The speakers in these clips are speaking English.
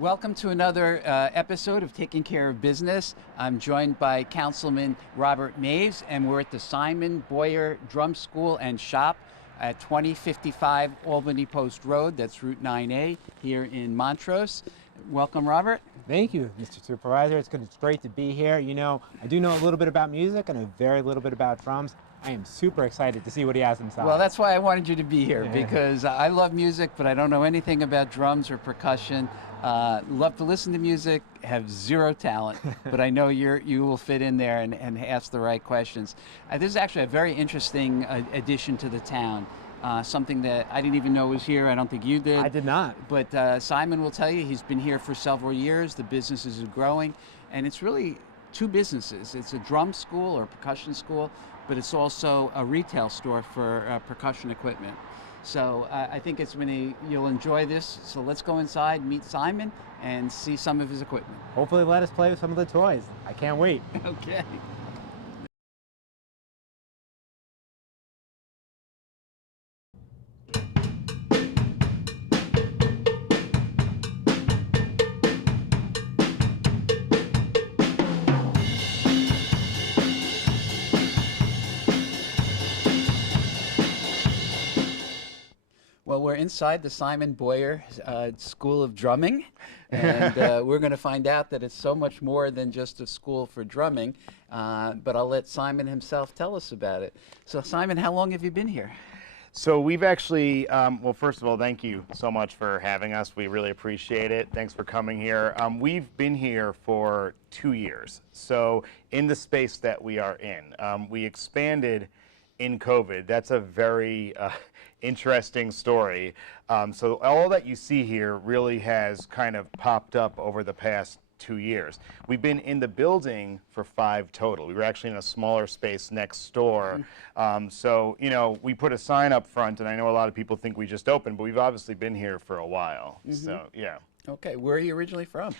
Welcome to another episode of Taking Care of Business. I'm joined by Councilman Robert Maves, and we're at the Simon Boyar Drum School and Shop at 2055 Albany Post Road. That's Route 9A here in Montrose. Welcome, Robert. Thank you, Mr. Supervisor. It's great to be here. You know, I do know a little bit about music and a very little bit about drums. I am super excited to see what he has inside. Well, that's why I wanted you to be here, because I love music, but I don't know anything about drums or percussion. Love to listen to music, have zero talent, but I know you will fit in there and ask the right questions. This is actually a very interesting addition to the town. Something that I didn't even know was here. I don't think you did. I did not. But Simon will tell you he's been here for several years. The business is growing, and it's really two businesses. It's a drum school or percussion school, but it's also a retail store for percussion equipment. So I think you'll enjoy this. So let's go inside, meet Simon, and see some of his equipment. Hopefully let us play with some of the toys. I can't wait. Okay. Well, we're inside the Simon Boyar School of Drumming, and we're going to find out that it's so much more than just a school for drumming, but I'll let Simon himself tell us about it. So Simon, how long have you been here? So we've actually, well, first of all, thank you so much for having us. We really appreciate it. Thanks for coming here. We've been here for 2 years. So in the space that we are in, we expanded in COVID. That's a very interesting story. So all that you see here really has kind of popped up over the past 2 years. We've been in the building for 5 total. We were actually in a smaller space next door. So, you know, we put a sign up front, and I know a lot of people think we just opened, but we've obviously been here for a while. So, yeah. Okay, where are you originally from?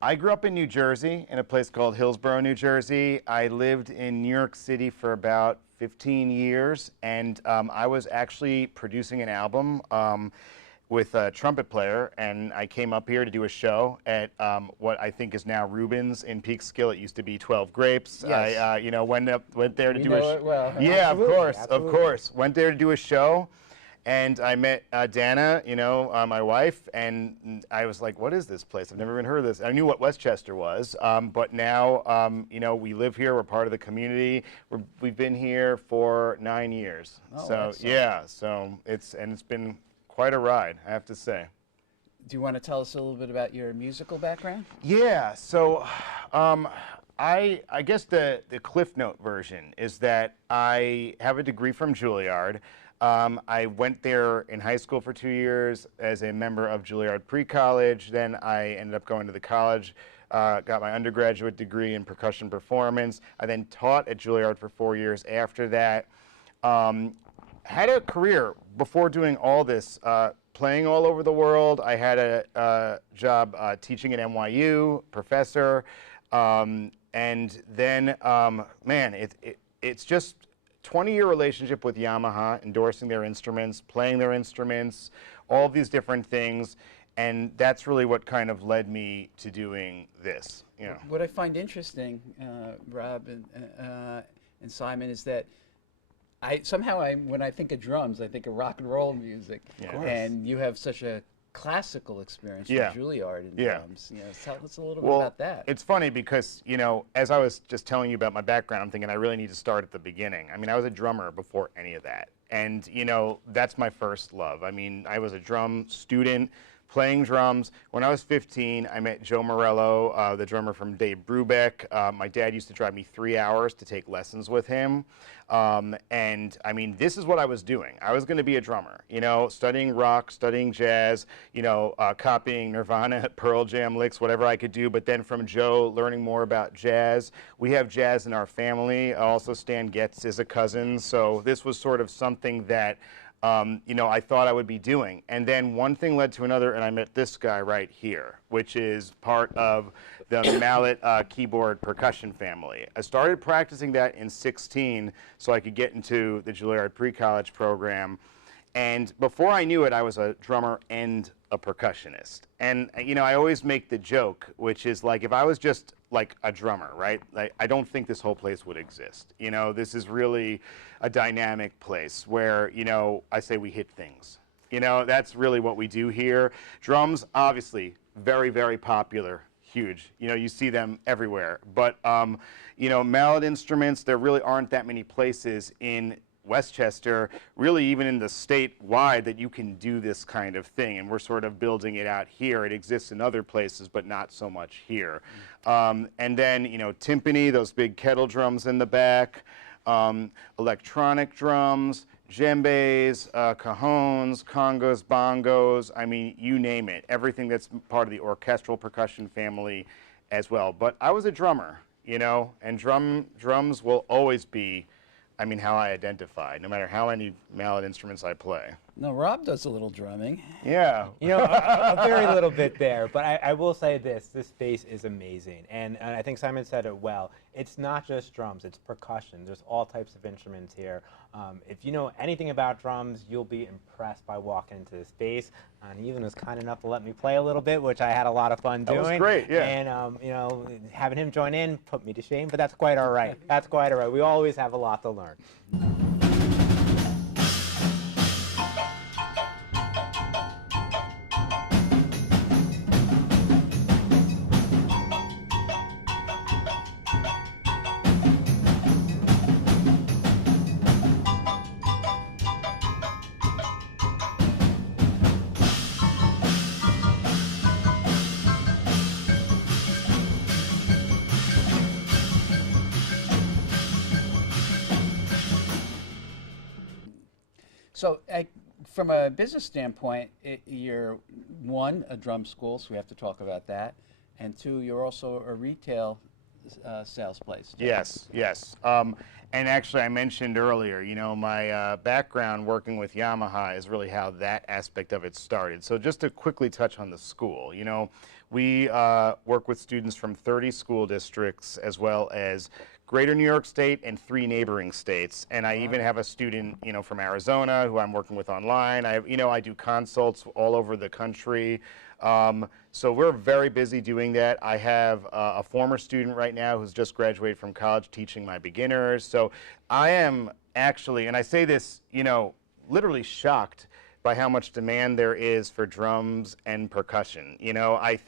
I grew up in New Jersey, in a place called Hillsborough, New Jersey. I lived in New York City for about 15 years, and I was actually producing an album with a trumpet player, and I came up here to do a show at what I think is now Rubens in Peekskill. It used to be 12 Grapes. Yes. I, you know, went there to do a show. Well. Yeah, Absolutely, of course, absolutely. of course. Went there to do a show. And I met Dana, you know, my wife, and I was like, what is this place? I've never even heard of this. I knew what Westchester was, but now, you know, we live here. We're part of the community. We've been here for 9 years. Oh, so, excellent. yeah, so it's been quite a ride, I have to say. Do you want to tell us a little bit about your musical background? Yeah, so I guess the Cliff Note version is that I have a degree from Juilliard. I went there in high school for 2 years as a member of Juilliard Pre-College. Then I ended up going to the college, got my undergraduate degree in percussion performance. I then taught at Juilliard for 4 years after that. Had a career before doing all this, playing all over the world. I had a job teaching at NYU, professor, and then, man, it's just 20-year relationship with Yamaha, endorsing their instruments, playing their instruments, all these different things, and that's really what kind of led me to doing this. You know. What I find interesting, Rob and Simon, is that when I think of drums, I think of rock and roll music, and you have such a classical experience with Juilliard and drums. You know, tell us a little bit about that. It's funny because, you know, as I was just telling you about my background, I'm thinking I really need to start at the beginning. I mean, I was a drummer before any of that. And, you know, that's my first love. I mean, I was a drum student, playing drums. When I was 15, I met Joe Morello, the drummer from Dave Brubeck. My dad used to drive me 3 hours to take lessons with him. And I mean, this is what I was doing. I was going to be a drummer, you know, studying rock, studying jazz, you know, copying Nirvana, Pearl Jam licks, whatever I could do. But then from Joe, learning more about jazz. We have jazz in our family. Also, Stan Getz is a cousin. So this was sort of something that you know, I thought I would be doing. And then one thing led to another, and I met this guy right here, which is part of the mallet keyboard percussion family. I started practicing that in 16 so I could get into the Juilliard pre-college program. And before I knew it, I was a drummer and a percussionist. And you know, I always make the joke, which is like, if I was just like a drummer, right? Like, I don't think this whole place would exist. You know, this is really a dynamic place where, you know, I say we hit things. You know, that's really what we do here. Drums, obviously, very, very popular, huge. You know, you see them everywhere. But, you know, mallet instruments, there really aren't that many places in Westchester, really even in the state-wide, that you can do this kind of thing. And we're sort of building it out here. It exists in other places, but not so much here. And then, you know, timpani, those big kettle drums in the back, electronic drums, djembes, cajones, congos, bongos, I mean, you name it. Everything that's part of the orchestral percussion family as well. But I was a drummer, you know, and drums will always be, I mean, how I identify, no matter how many mallet instruments I play. No, Rob does a little drumming. Yeah. You know, a very little bit there, but I will say this space is amazing. And I think Simon said it well. It's not just drums, it's percussion. There's all types of instruments here. If you know anything about drums, you'll be impressed by walking into the space. And he even was kind enough to let me play a little bit, which I had a lot of fun doing. That was great, yeah. And, you know, having him join in put me to shame, but that's quite all right. That's quite all right. We always have a lot to learn. So, from a business standpoint, you're one, a drum school, so we have to talk about that, and two, you're also a retail sales place. Yes, yes. And actually, I mentioned earlier, you know, my background working with Yamaha is really how that aspect of it started. So just to quickly touch on the school, you know, we work with students from 30 school districts as well as Greater New York State and 3 neighboring states. And I even have a student, you know, from Arizona who I'm working with online. I do consults all over the country. So we're very busy doing that. I have a former student right now who's just graduated from college teaching my beginners. So I am actually, and I say this, you know, literally shocked by how much demand there is for drums and percussion. You know, I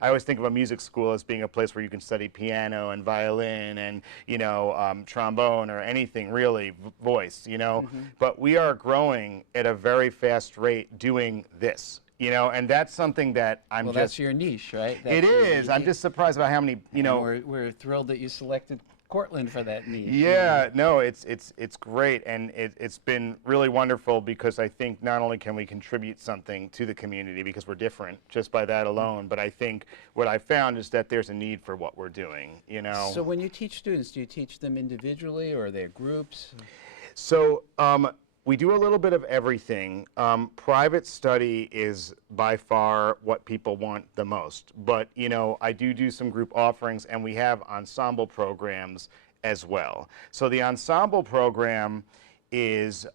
always think of a music school as being a place where you can study piano and violin and, you know, trombone or anything really, voice, you know. But we are growing at a very fast rate doing this. You know, and that's something that Well, that's your niche, right? It is. I'm just surprised about how many, you know. We're thrilled that you selected Cortland for that niche. Yeah, no, it's great, and it's been really wonderful because I think not only can we contribute something to the community because we're different just by that alone, but I think what I found is that there's a need for what we're doing, you know. So when you teach students, do you teach them individually or are they groups? So we do a little bit of everything. Private study is by far what people want the most. But, you know, I do some group offerings, and we have ensemble programs as well. So the ensemble program is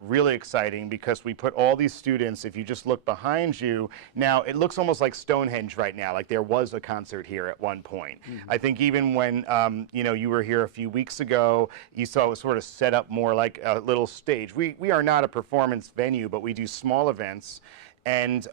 really exciting because we put all these students, if you just look behind you, now it looks almost like Stonehenge right now, like there was a concert here at one point. I think even when you know, you were here a few weeks ago, you saw it was sort of set up more like a little stage. We are not a performance venue, but we do small events. And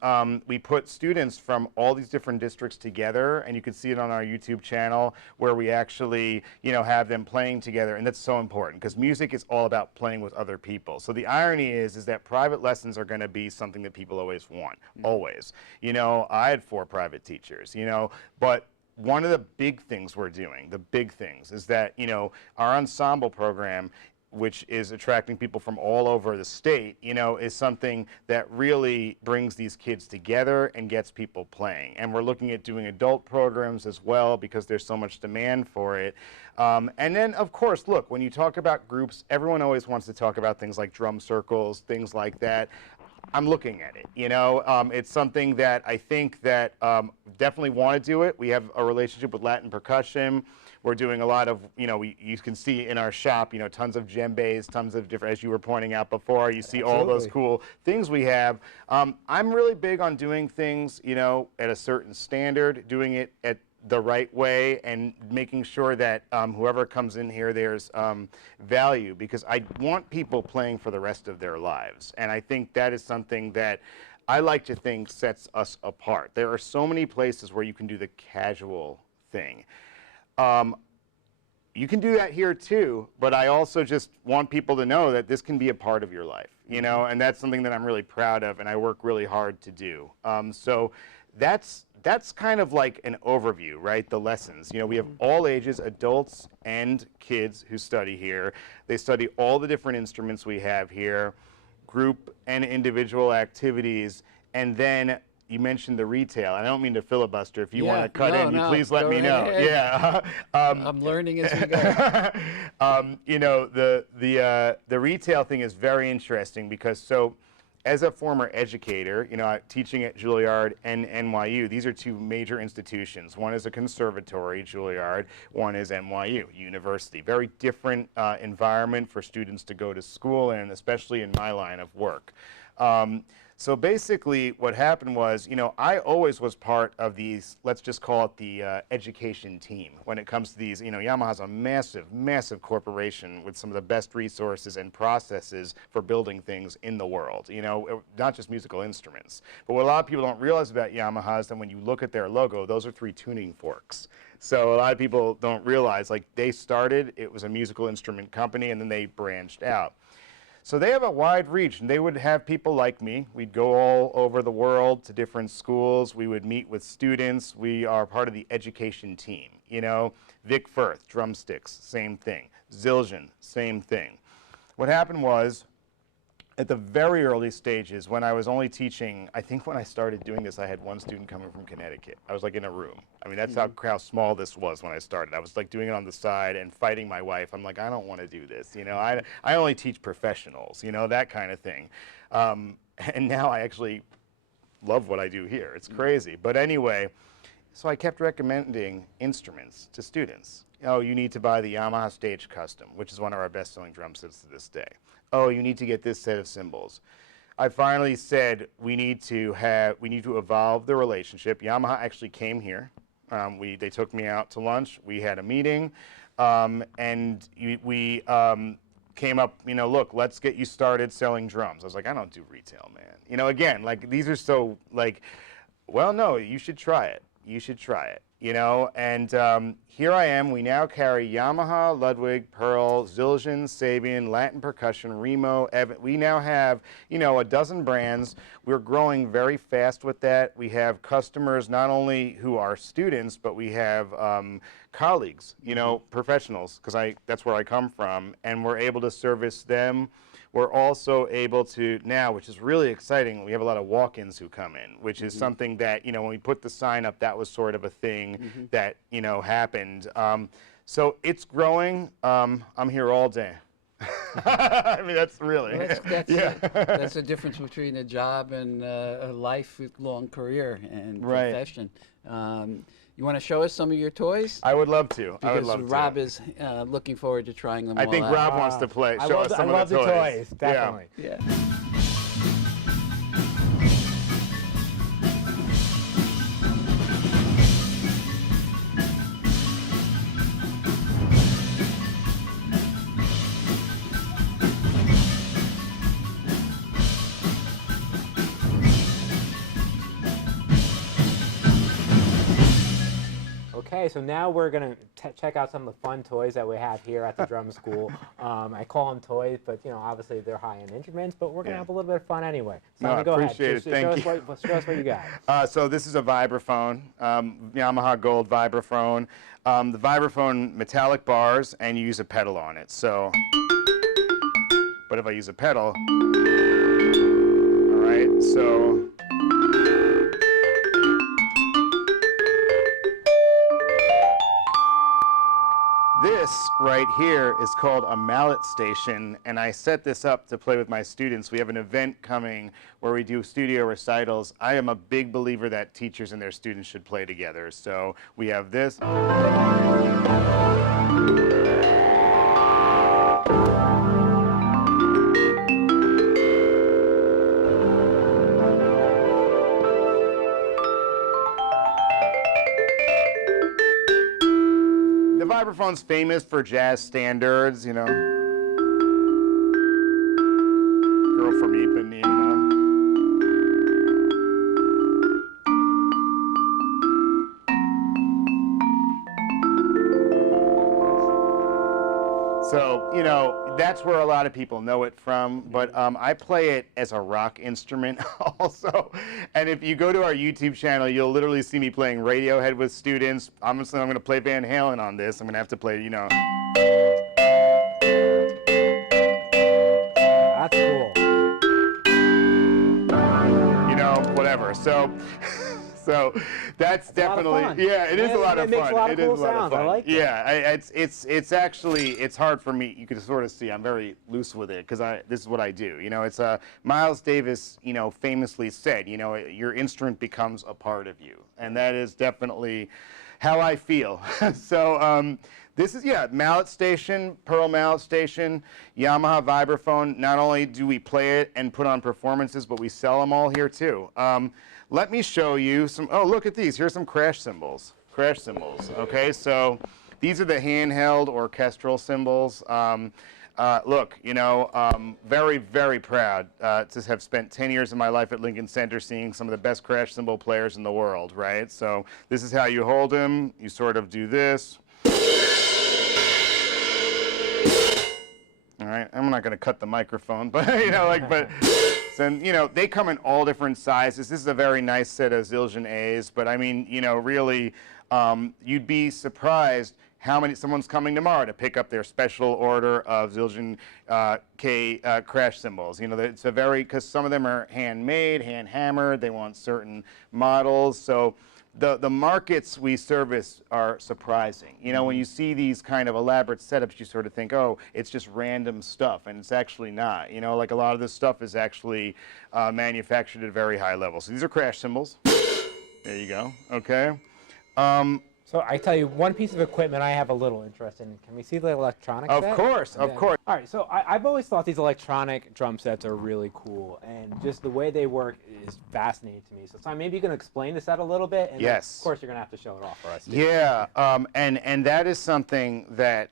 we put students from all these different districts together, and you can see it on our YouTube channel where we actually, you know, have them playing together, and that's so important because music is all about playing with other people. So the irony is that private lessons are going to be something that people always want, always. You know, I had 4 private teachers, you know, but one of the big things we're doing, the big things, is that, you know, our ensemble program, which is attracting people from all over the state, you know, is something that really brings these kids together and gets people playing. And we're looking at doing adult programs as well because there's so much demand for it. And then, of course, look, when you talk about groups, everyone always wants to talk about things like drum circles, things like that. I'm looking at it. You know, it's something that I think that definitely want to do it. We have a relationship with Latin Percussion. We're doing a lot of, you know, you can see in our shop, you know, tons of djembes, tons of different, as you were pointing out before, you see all those cool things we have. I'm really big on doing things, you know, at a certain standard, doing it at the right way, and making sure that whoever comes in here, there's value, because I want people playing for the rest of their lives. And I think that is something that I like to think sets us apart. There are so many places where you can do the casual thing. You can do that here too, but I also just want people to know that this can be a part of your life, you know, and that's something that I'm really proud of and I work really hard to do. So that's kind of like an overview, right? The lessons. You know, we have all ages, adults and kids who study here. They study all the different instruments we have here, group and individual activities, and then you mentioned the retail. I don't mean to filibuster. If you want to cut in, please let me know. Ahead. Yeah. I'm learning as we go. You know, the retail thing is very interesting because, so as a former educator, you know, teaching at Juilliard and NYU, these are two major institutions. One is a conservatory, Juilliard. One is NYU, university. Very different environment for students to go to school in, especially in my line of work. So basically what happened was, you know, I always was part of these, let's just call it the education team when it comes to these. You know, Yamaha's a massive, massive corporation with some of the best resources and processes for building things in the world, you know, not just musical instruments. But what a lot of people don't realize about Yamaha is that when you look at their logo, those are 3 tuning forks. So a lot of people don't realize, like, they started, it was a musical instrument company, and then they branched out. So they have a wide reach, and they would have people like me. We'd go all over the world to different schools. We would meet with students. We are part of the education team. You know, Vic Firth, drumsticks, same thing. Zildjian, same thing. What happened was, at the very early stages, when I was only teaching, I think when I started doing this, I had 1 student coming from Connecticut. I was like in a room. I mean, that's how small this was when I started. I was like doing it on the side and fighting my wife. I'm like, I don't want to do this. You know, I only teach professionals, you know, that kind of thing. And now I actually love what I do here. It's crazy. But anyway, so I kept recommending instruments to students. Oh, you need to buy the Yamaha Stage Custom, which is one of our best-selling drum sets to this day. Oh, you need to get this set of cymbals. I finally said we need to evolve the relationship. Yamaha actually came here. They took me out to lunch. We had a meeting, and we came up. You know, look, let's get you started selling drums. I was like, I don't do retail, man. You know, again, like these are so like, well, no, you should try it. You should try it. You know, and here I am. We now carry Yamaha, Ludwig, Pearl, Zildjian, Sabian, Latin Percussion, Remo, Evan. We now have, you know, a dozen brands. We're growing very fast with that. We have customers not only who are students, but we have colleagues, you know, professionals, because that's where I come from, and we're able to service them. We're also able to now, which is really exciting, we have a lot of walk-ins who come in, which is something that, you know, when we put the sign up, that was sort of a thing that, you know, happened. So it's growing. I'm here all day. I mean, that's really. Well, that's the difference between a job and a lifelong career and profession. You want to show us some of your toys? I would love to. Because Rob is looking forward to trying them all I think out. Rob wants to show us some of the toys. I love the toys, definitely. Yeah. Okay, so now we're going to check out some of the fun toys that we have here at the drum school. I call them toys, but, you know, obviously they're high-end instruments, but we're going to have a little bit of fun anyway. So I appreciate it. Thank you. Show us what you got. So this is a vibraphone, Yamaha Gold vibraphone. The vibraphone, metallic bars, and you use a pedal on it. So, but if I use a pedal, all right, so. This right here is called a mallet station, and I set this up to play with my students. We have an event coming where we do studio recitals. I am a big believer that teachers and their students should play together. So we have this. The vibraphone's famous for jazz standards, you know. Girl from Ipanema. So, you know, that's where a lot of people know it from, but I play it as a rock instrument also. And if you go to our YouTube channel, you'll literally see me playing Radiohead with students. Obviously, I'm going to play Van Halen on this. I'm going to have to play, you know. That's cool. You know, whatever. So that's definitely, yeah, it is a lot of fun. Makes a lot of cool sounds. I like that. Yeah, it's actually, it's hard for me. You can sort of see I'm very loose with it because this is what I do. You know, it's Miles Davis, you know, famously said, you know, your instrument becomes a part of you, and that is definitely how I feel. So this is, yeah, mallet station, Pearl mallet station, Yamaha vibraphone. Not only do we play it and put on performances, but we sell them all here too. Let me show you some, oh, look at these. Here's some crash cymbals. Crash cymbals, okay? So these are the handheld orchestral cymbals. Look, you know, very, very proud to have spent 10 years of my life at Lincoln Center seeing some of the best crash cymbal players in the world, right? So this is how you hold them. You sort of do this. All right, I'm not going to cut the microphone, but, you know, like, but... And, you know, they come in all different sizes. This is a very nice set of Zildjian A's, but I mean, you know, really, you'd be surprised how many, someone's coming tomorrow to pick up their special order of Zildjian K crash cymbals. You know, it's a very, because some of them are handmade, hand hammered, they want certain models, so the markets we service are surprising. You know, when you see these kind of elaborate setups, you sort of think, oh, it's just random stuff, and it's actually not. You know, like a lot of this stuff is actually manufactured at a very high level. So these are crash cymbals. There you go, okay. So I tell you, one piece of equipment I have a little interest in. Can we see the electronic set? Of course, of course. All right, so I've always thought these electronic drum sets are really cool, and just the way they work is fascinating to me. So Simon, maybe you can explain the set a little bit, and yes. Then, of course you're going to have to show it off for us, too. Yeah, and that is something that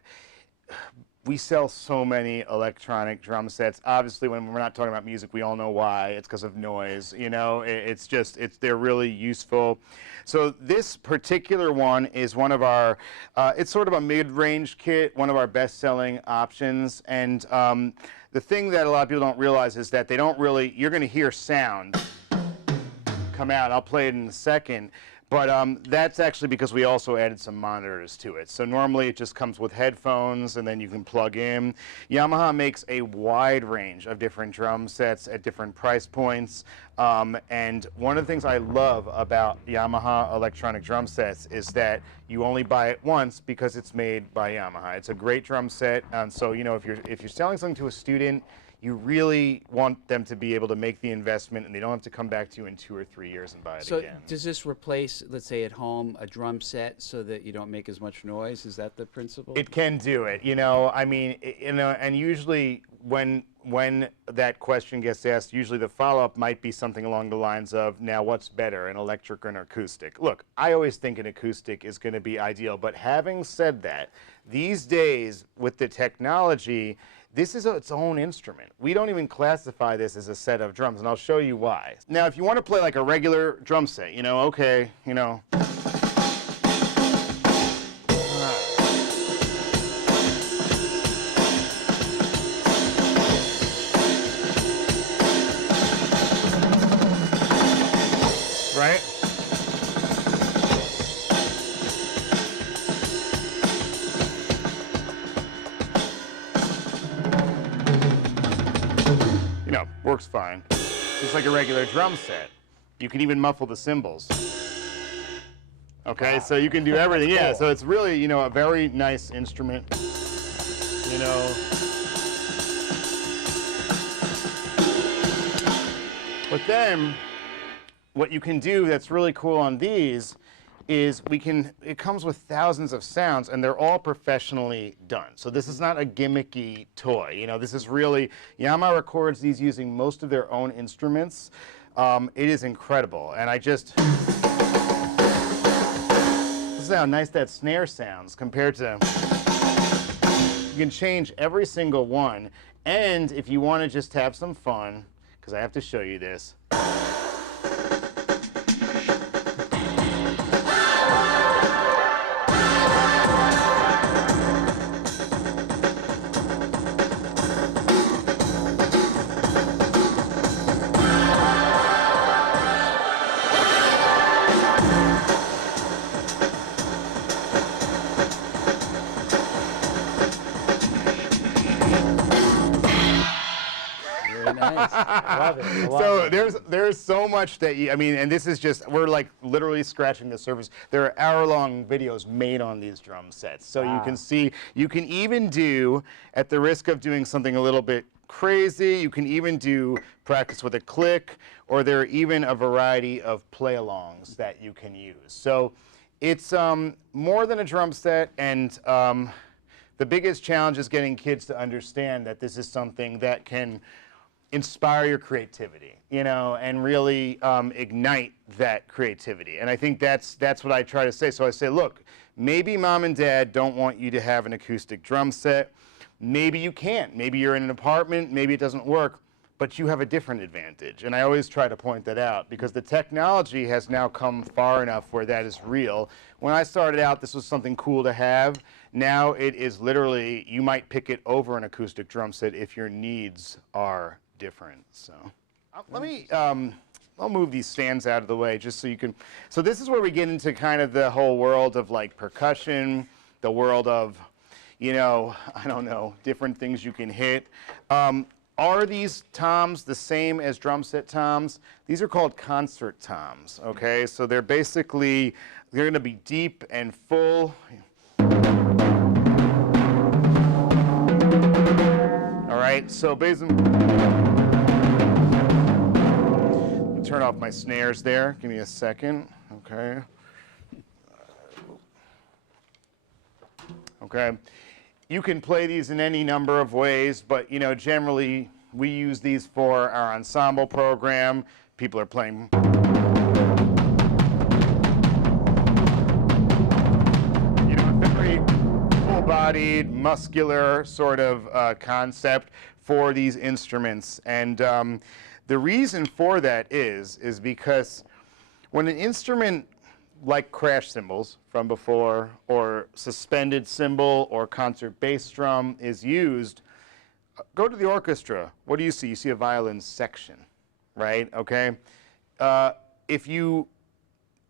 we sell so many electronic drum sets. Obviously, when we're not talking about music, we all know why. It's because of noise, you know. It's just, they're really useful. So this particular one is one of our, it's sort of a mid-range kit, one of our best-selling options. And the thing that a lot of people don't realize is that they don't really, you're going to hear sound come out. I'll play it in a second. But that's actually because we also added some monitors to it. So normally it just comes with headphones and then you can plug in. Yamaha makes a wide range of different drum sets at different price points. And one of the things I love about Yamaha electronic drum sets is that you only buy it once because it's made by Yamaha. It's a great drum set. And so, you know, if you're selling something to a student, you really want them to be able to make the investment and they don't have to come back to you in 2 or 3 years and buy it again. So does this replace, let's say at home, a drum set so that you don't make as much noise? Is that the principle? It can do it, you know, I mean, you know, and usually when that question gets asked, usually the follow-up might be something along the lines of, now what's better, an electric or an acoustic? Look, I always think an acoustic is going to be ideal, but having said that, these days with the technology, this is its own instrument. We don't even classify this as a set of drums, and I'll show you why. Now, if you want to play like a regular drum set, you know, okay, you know. Right? Works fine. Just like a regular drum set. You can even muffle the cymbals. Okay, wow. So you can do everything. Yeah, so it's really, you know, a very nice instrument. you know. But then, what you can do that's really cool on these is it comes with thousands of sounds, and they're all professionally done. So this is not a gimmicky toy. You know, this is really, Yamaha records these using most of their own instruments. It is incredible, and this is how nice that snare sounds compared to, you can change every single one, and if you want to just have some fun, because I have to show you this. I love it. I love So there's so much that I mean, and this is just, we're like literally scratching the surface. There are hour-long videos made on these drum sets. So you can see, you can even do, at the risk of doing something a little bit crazy, you can even do practice with a click, or there are even a variety of play-alongs that you can use. So it's more than a drum set, and the biggest challenge is getting kids to understand that this is something that can inspire your creativity, you know, and really ignite that creativity. And I think that's what I try to say. So I say, look, maybe mom and dad don't want you to have an acoustic drum set. Maybe you can't. Maybe you're in an apartment, maybe it doesn't work, but you have a different advantage. And I always try to point that out because the technology has now come far enough where that is real. When I started out, this was something cool to have. Now it is literally, you might pick it over an acoustic drum set if your needs are different. So let me, I'll move these stands out of the way just so you can, so this is where we get into kind of the whole world of like percussion, the world of, you know, I don't know, different things you can hit. Are these toms the same as drum set toms? These are called concert toms, okay? So they're basically, they're gonna be deep and full. All right, so basically, turn off my snares there. Give me a second, okay? Okay, you can play these in any number of ways, but you know, generally we use these for our ensemble program. People are playing. You know, a very full-bodied, muscular sort of concept for these instruments, and the reason for that is because when an instrument like crash cymbals from before, or suspended cymbal, or concert bass drum is used, go to the orchestra. What do you see? You see a violin section, right? Okay. If you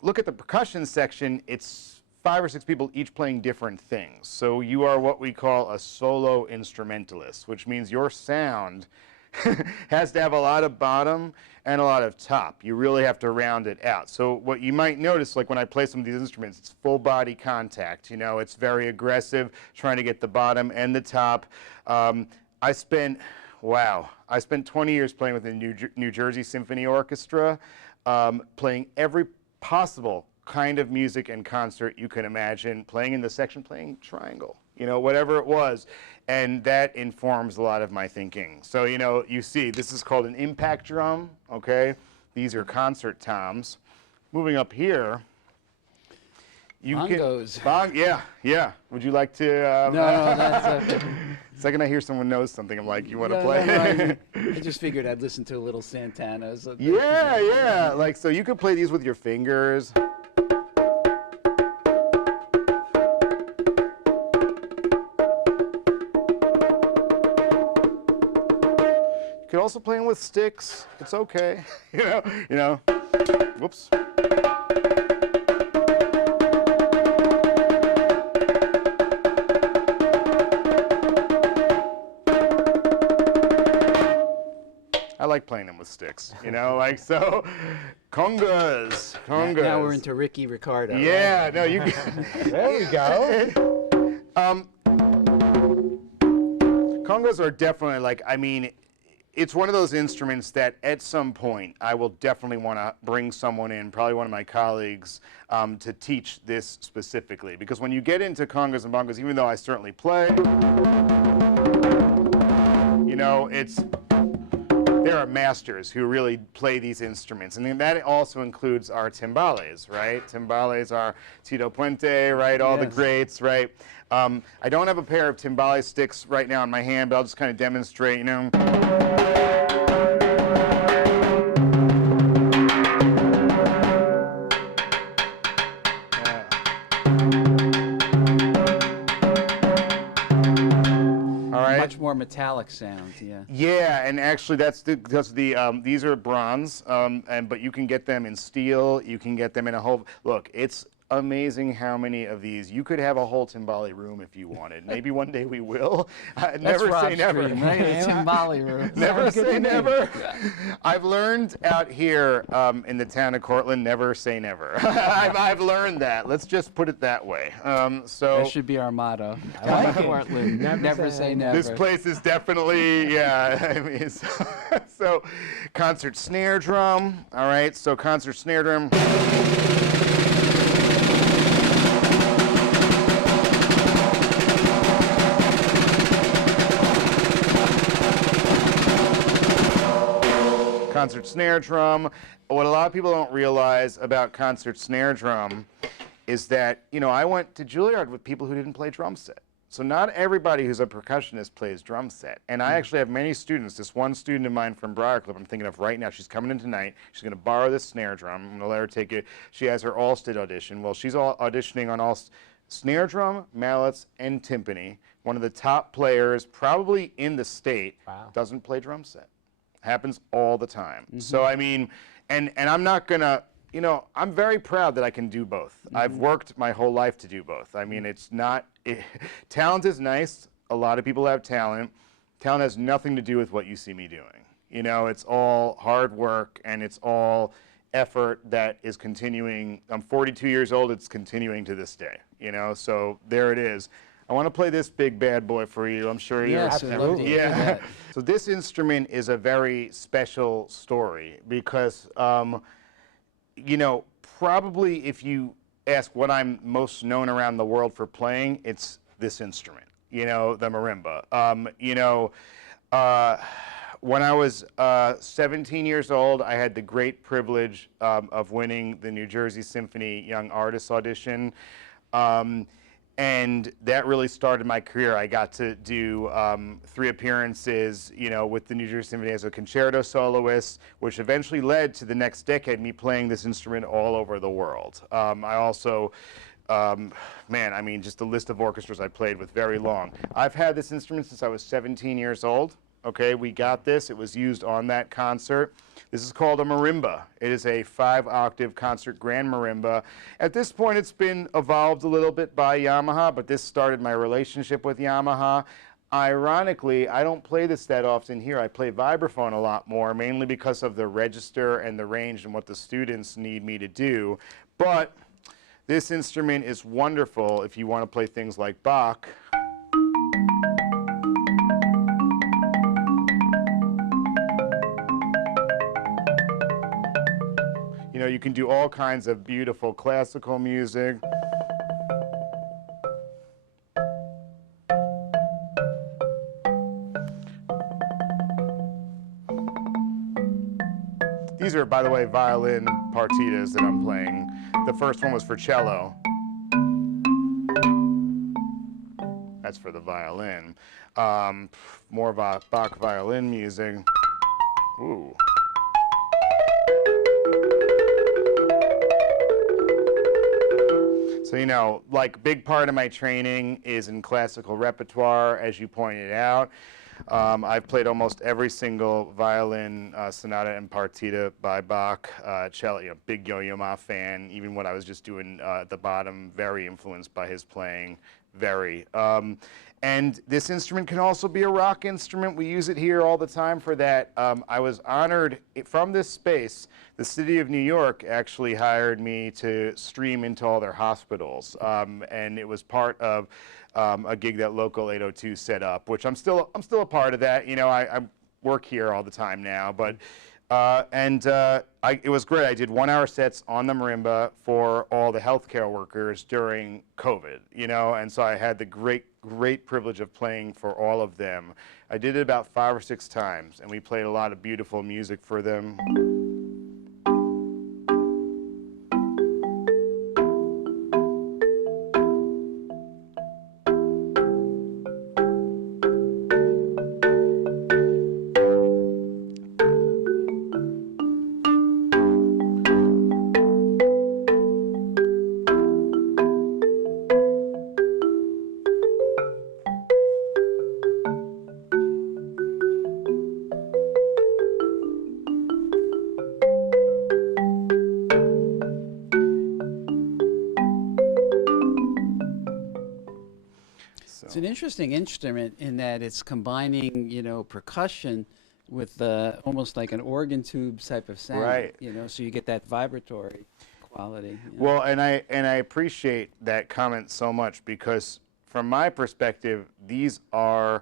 look at the percussion section, it's 5 or 6 people each playing different things. So you are what we call a solo instrumentalist, which means your sound has to have a lot of bottom and a lot of top. You really have to round it out. So what you might notice, like when I play some of these instruments, it's full body contact. You know, it's very aggressive, trying to get the bottom and the top. I spent 20 years playing with the New Jersey Symphony Orchestra, playing every possible kind of music and concert you can imagine, playing in the section, playing triangle, you know, whatever it was. And that informs a lot of my thinking. So, you know, you see, this is called an impact drum, okay? These are concert toms. Moving up here, you Bongos. Yeah. Would you like to? No, that's okay. The second I hear someone knows something, I'm like, you want to No, play? I just figured I'd listen to a little Santana. So Yeah. Like, so you could play these with your fingers. You could also play them with sticks. It's okay. you know. Whoops. I like playing them with sticks, you know, like so. Congas. Now we're into Ricky Ricardo. Yeah, right? no, you. There we go. congas are definitely like, I mean, it's one of those instruments that at some point I will definitely want to bring someone in, probably one of my colleagues, to teach this specifically. Because when you get into congas and bongos, even though I certainly play, you know, there are masters who really play these instruments. And then that also includes our timbales, right? Timbales are Tito Puente, right? All the greats, right? I don't have a pair of timbale sticks right now in my hand, but I'll just kind of demonstrate, you know. Much more metallic sound, yeah. Yeah, and actually these are bronze, but you can get them in steel. You can get them in a whole. Look, it's amazing how many of these. You could have a whole timbale room if you wanted. Maybe one day we will. Never say never. Stream, right? A timbale room. Never say never. I've learned out here in the town of Cortland, never say never. I've learned that. Let's just put it that way. So that should be our motto. I like it. Cortland, never say never. This place is definitely, yeah. I mean, so concert snare drum. All right. So concert snare drum. Concert snare drum. What a lot of people don't realize about concert snare drum is that, you know, I went to Juilliard with people who didn't play drum set. So not everybody who's a percussionist plays drum set. And I actually have many students. This one student of mine from Briarcliff I'm thinking of right now, she's coming in tonight. She's going to borrow this snare drum. I'm going to let her take it. She has her Allsted audition. Well, she's auditioning on snare drum, mallets, and timpani. One of the top players probably in the state. Wow. Doesn't play drum set. Happens all the time. So I mean, and I'm not gonna, you know, I'm very proud that I can do both. I've worked my whole life to do both. I mean, it's not, talent is nice. A lot of people have talent. Talent has nothing to do with what you see me doing. You know, it's all hard work and it's all effort that is continuing. I'm 42 years old, it's continuing to this day, you know, so there it is. I want to play this big bad boy for you. I'm sure you're. Yes, I'd love to hear that. So this instrument is a very special story because, you know, probably if you ask what I'm most known around the world for playing, it's this instrument. You know, the marimba. You know, when I was 17 years old, I had the great privilege of winning the New Jersey Symphony Young Artists Audition. And that really started my career. I got to do 3 appearances, you know, with the New Jersey Symphony as a concerto soloist, which eventually led to the next decade me playing this instrument all over the world. I also, man, I mean, just the list of orchestras I played with, very long. I've had this instrument since I was 17 years old. Okay, we got this. It was used on that concert. This is called a marimba. It is a 5-octave concert grand marimba. At this point, it's been evolved a little bit by Yamaha, but this started my relationship with Yamaha. Ironically, I don't play this that often here. I play vibraphone a lot more, mainly because of the register and the range and what the students need me to do. But this instrument is wonderful if you want to play things like Bach. You know, you can do all kinds of beautiful classical music. These are, by the way, violin partitas that I'm playing. The first one was for cello. That's for the violin. More Bach violin music. Ooh. So, you know, like, big part of my training is in classical repertoire, as you pointed out. I've played almost every single violin sonata and partita by Bach. Cello, you know, big Yo-Yo Ma fan. Even what I was just doing at the bottom, very influenced by his playing, very. And this instrument can also be a rock instrument. We use it here all the time for that. I was honored from this space. The city of New York actually hired me to stream into all their hospitals, and it was part of a gig that Local 802 set up, which I'm still a part of that. You know, I work here all the time now, but. It was great. I did 1-hour sets on the marimba for all the healthcare workers during COVID, you know, and so I had the great privilege of playing for all of them. I did it about 5 or 6 times, and we played a lot of beautiful music for them. It's an interesting instrument in that it's combining, you know, percussion with almost like an organ tube type of sound. Right. You know, so you get that vibratory quality. You know? Well, and I appreciate that comment so much, because from my perspective, these are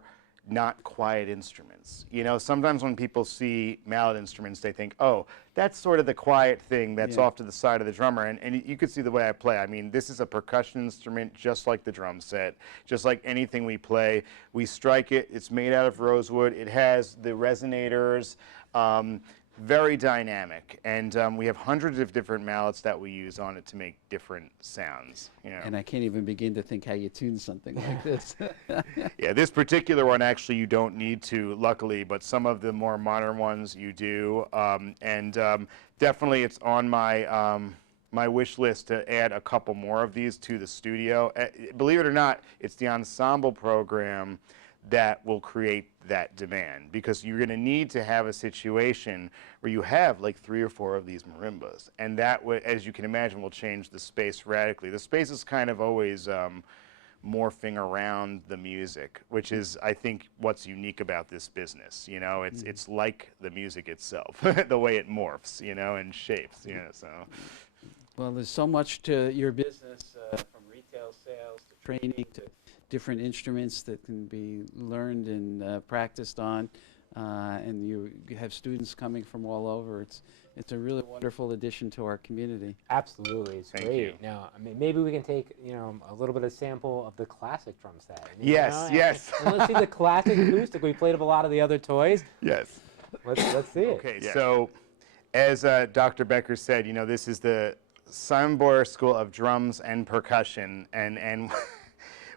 not quiet instruments. You know, sometimes when people see mallet instruments, they think, oh, that's sort of the quiet thing that's off to the side of the drummer. And you can see the way I play. I mean, this is a percussion instrument just like the drum set, just like anything we play. We strike it. It's made out of rosewood. It has the resonators. Very dynamic, and we have hundreds of different mallets that we use on it to make different sounds. You know. And I can't even begin to think how you tune something like this. Yeah, this particular one actually you don't need to, luckily, but some of the more modern ones you do, definitely it's on my my wish list to add a couple more of these to the studio. Believe it or not, it's the ensemble program that will create that demand, because you're going to need to have a situation where you have like 3 or 4 of these marimbas, and that way, as you can imagine, will change the space radically. The space is kind of always morphing around the music, which is, I think, what's unique about this business. You know, it's like the music itself, the way it morphs, you know, and shapes. You know, so. Well, there's so much to your business, from retail sales to training to different instruments that can be learned and practiced on, and you have students coming from all over. It's a really wonderful addition to our community. Absolutely, it's Thank great. you. Now, I mean, maybe we can take, you know, a little bit of sample of the classic drum set. Yes, yes. And let's see the classic acoustic. We played with a lot of the other toys. Yes. Let's see it. Okay, so as Dr. Becker said, you know, this is the Simon Boyar School of Drums and Percussion, and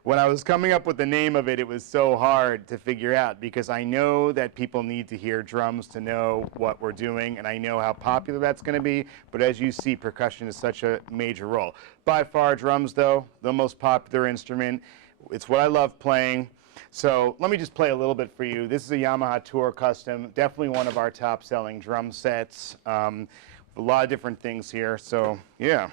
when I was coming up with the name of it, it was so hard to figure out, because I know that people need to hear drums to know what we're doing, and I know how popular that's going to be, but as you see, percussion is such a major role. By far, drums, though, the most popular instrument. It's what I love playing. So let me just play a little bit for you. This is a Yamaha Tour Custom, definitely one of our top-selling drum sets. A lot of different things here, so yeah.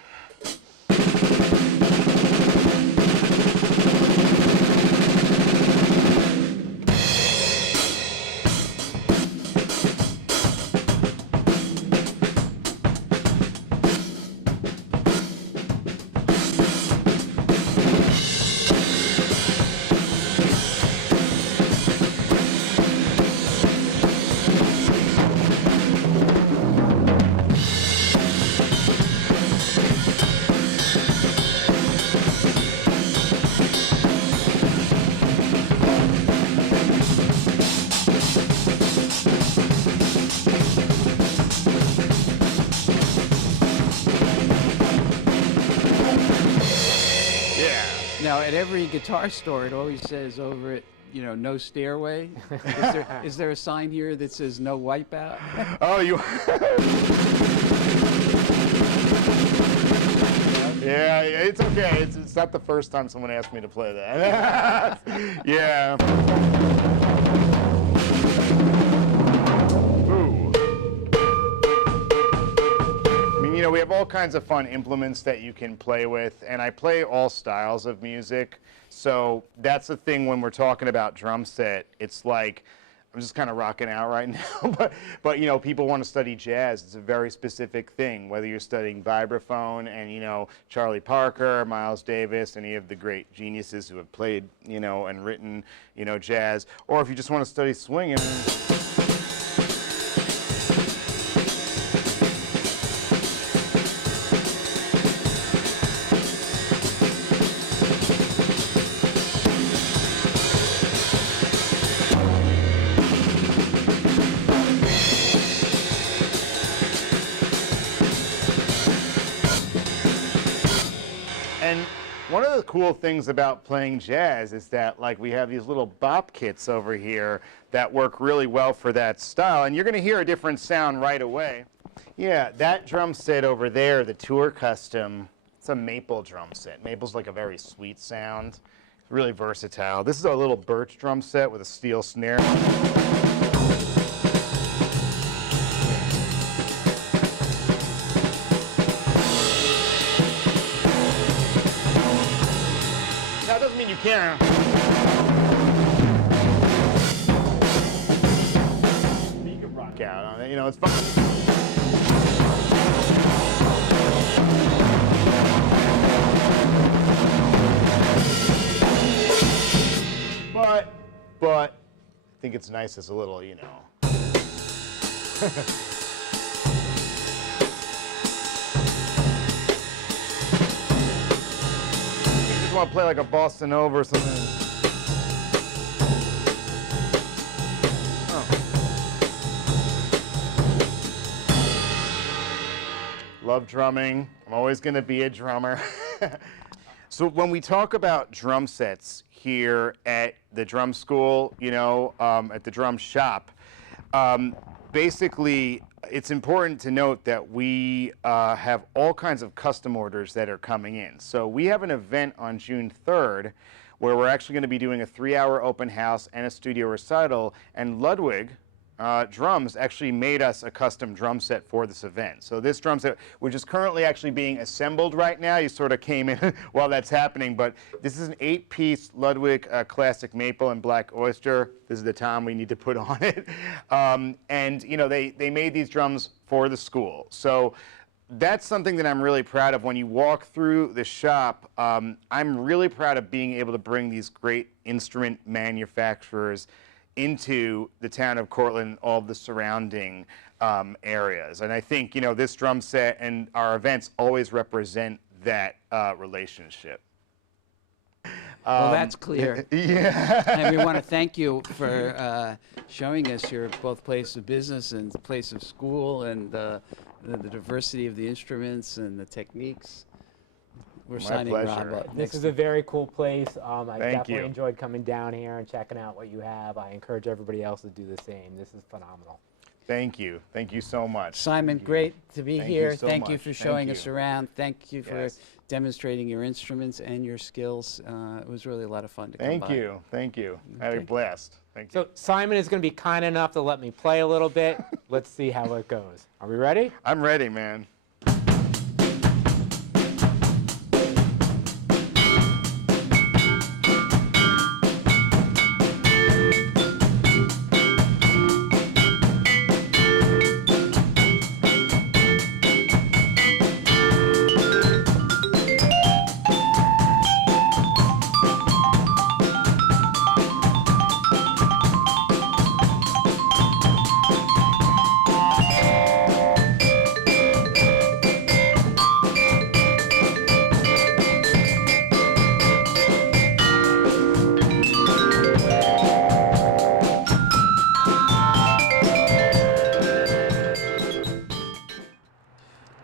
Now, at every guitar store, it always says over it, you know, no stairway. Is there a sign here that says no wipeout? Oh, you. Yeah, it's okay. It's not the first time someone asked me to play that. Yeah. Ooh. I mean, you know, we have all kinds of fun implements that you can play with, and I play all styles of music. So that's the thing when we're talking about drum set. It's like, I'm just kind of rocking out right now, but you know, people want to study jazz. It's a very specific thing, whether you're studying vibraphone and, you know, Charlie Parker, Miles Davis, any of the great geniuses who have played, you know, and written, you know, jazz, or if you just want to study swing. And one of the cool things about playing jazz is that, like, we have these little bop kits over here that work really well for that style, and you're going to hear a different sound right away. Yeah, that drum set over there, the Tour Custom, it's a maple drum set. Maple's like a very sweet sound. It's really versatile. This is a little birch drum set with a steel snare. You can. You can rock out on it, you know, it's fun. But I think it's nice as a little, you know. Want to play like a bossa nova or something. Oh. Love drumming. I'm always going to be a drummer. So when we talk about drum sets here at the drum school, you know, at the drum shop, basically it's important to note that we have all kinds of custom orders that are coming in. So we have an event on June 3rd where we're actually going to be doing a 3-hour open house and a studio recital, and Ludwig Drums actually made us a custom drum set for this event. So this drum set, which is currently actually being assembled right now, you sort of came in while that's happening, but this is an 8-piece Ludwig Classic Maple and Black Oyster. This is the tom we need to put on it. And you know, they made these drums for the school. So that's something that I'm really proud of. When you walk through the shop, I'm really proud of being able to bring these great instrument manufacturers into the town of Cortland, all of the surrounding areas. And I think, you know, this drum set and our events always represent that relationship. Well, that's clear. Yeah. And we want to thank you for showing us your both place of business and place of school, and the diversity of the instruments and the techniques. We're signing Rob up. This is a very cool place. I definitely enjoyed coming down here and checking out what you have. I encourage everybody else to do the same. This is phenomenal. Thank you. Thank you so much. Simon, great to be here. Thank you for showing Thank us you. around. Thank you for demonstrating your instruments and your skills. It was really a lot of fun to come by. Thank you. Thank you. I had a blast. Thank you. So Simon is going to be kind enough to let me play a little bit. Let's see how it goes. Are we ready? I'm ready, man.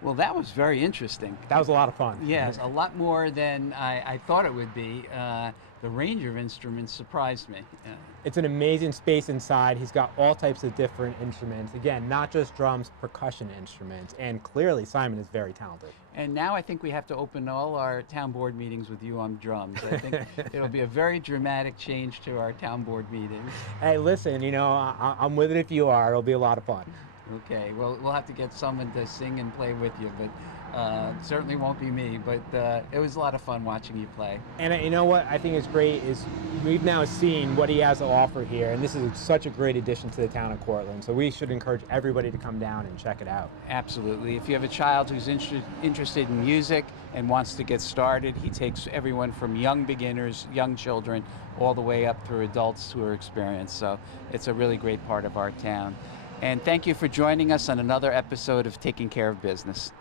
Well, that was very interesting. That was a lot of fun. Yes, a lot more than I thought it would be. The range of instruments surprised me. It's an amazing space inside. He's got all types of different instruments. Again, not just drums, percussion instruments. And clearly, Simon is very talented. And now I think we have to open all our town board meetings with you on drums. I think it'll be a very dramatic change to our town board meetings. Hey, listen, you know, I'm with it if you are. It'll be a lot of fun. Okay, well, we'll have to get someone to sing and play with you, but certainly won't be me. But it was a lot of fun watching you play. And you know what I think is great is we've now seen what he has to offer here, and this is such a great addition to the town of Cortland. So we should encourage everybody to come down and check it out. Absolutely. If you have a child who's interested in music and wants to get started, he takes everyone from young beginners, young children, all the way up through adults who are experienced. So it's a really great part of our town. And thank you for joining us on another episode of Taking Care of Business.